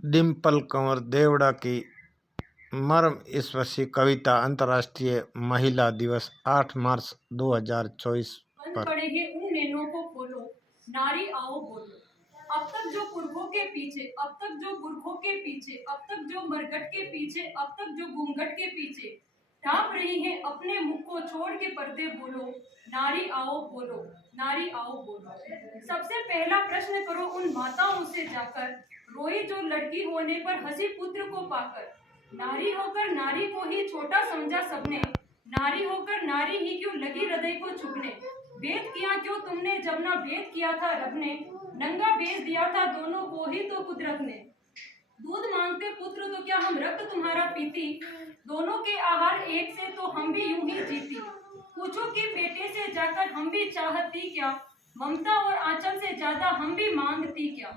डिम्पल कंवर देवड़ा की मर्मस्पर्शी कविता। अंतर्राष्ट्रीय महिला दिवस 8 मार्च 2024 पर पड़े हैं उन नैनों को खोलो, नारी आओ बोलो। अब तक जो पुरखों के पीछे, अब तक जो पुरखों के पीछे, अब तक जो मरघट के पीछे, अब तक जो घूंघट के पीछे ढांप रही है अपने मुख को छोड़ के पर्दे बोलो, नारी आओ बोलो, नारी आओ बोलो। सबसे पहला प्रश्न करो उन माताओं से जाकर, रोई जो लड़की होने पर हंसी पुत्र को पाकर। नारी होकर नारी को ही छोटा समझा सबने, नारी होकर नारी ही क्यों लगी हृदय को छुपने। भेद किया क्यों तुमने जब ना भेद किया था रब ने, नंगा भेज दिया था दोनों को ही तो कुदरत ने। दूध मांगते पुत्र तो क्या हम रक्त तुम्हारा पीती, दोनों के आहार एक से तो हम भी यूं ही जीती। पूछो कि बेटे से जाकर हम भी चाहती क्या, ममता और आंचल से ज्यादा हम भी मांगती क्या।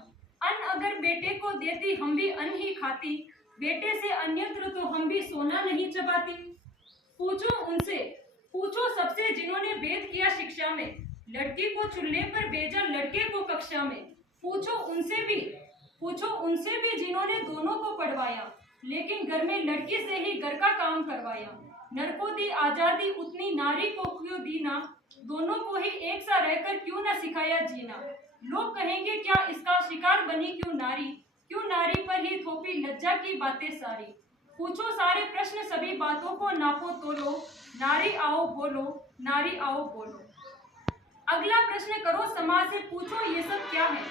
अन्न अगर बेटे को देती हम भी अन्न ही खाती, बेटे से अन्यत्र तो हम भी सोना नहीं चबाती। पूछो उनसे, पूछो सबसे जिन्होंने भेद किया शिक्षा में, लड़की को चूल्हे पर भेजा लड़के को कक्षा में। पूछो उनसे भी जिन्होंने दोनों को पढ़वाया, लेकिन घर में लड़की से ही घर का काम करवाया। नर को दी आजादी उतनी नारी को क्यों दी ना, दोनों को ही एक सा रहकर क्यों ना सिखाया जीना। लोग कहेंगे क्या इसका शिकार बनी क्यों नारी पर ही थोपी लज्जा की बातें सारी। पूछो सारे प्रश्न सभी बातों को नापो तोलो, नारी आओ बोलो, नारी आओ बोलो। अगला प्रश्न करो समाज से, पूछो ये सब क्या है।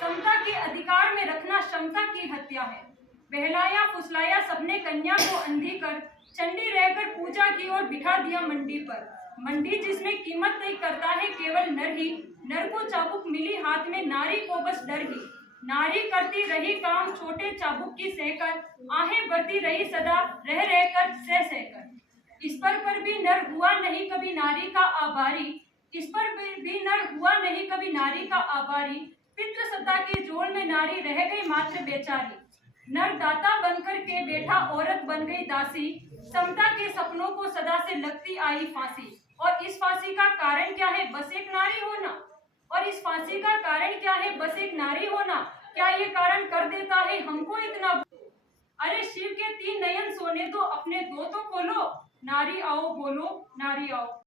समता के अधिकार में रखना क्षमता की हत्या है। बहलाया फुसलाया सबने कन्या को अंधी कर, चंडी रहकर पूजा की और बिठा दिया मंडी पर। मंडी जिसमें कीमत नहीं करता है केवल नर ही, नर को चाबुक मिली हाथ में नारी को बस डर ही। नारी करती रही काम छोटे चाबुक की सहकर, आहें भरती रही सदा रह रहकर सह सहकर। इस पर भी नर हुआ नहीं कभी नारी का आभारी, इस पर भी नर हुआ नहीं कभी नारी का आभारी। पितृसत्ता के जोड़ में नारी रह गई मात्र बेचारी। नर दाता बनकर के बैठा औरत बन गई दासी, समता के सपनों को सदा से लगती आई फांसी। और इस फांसी का कारण क्या है, बस एक नारी होना। और इस फांसी का कारण क्या है, बस एक नारी होना। क्या ये कारण कर देता है हमको इतना। अरे शिव के 3 नयन सोने दो, अपने 2 तो खोलो, नारी आओ बोलो, नारी आओ।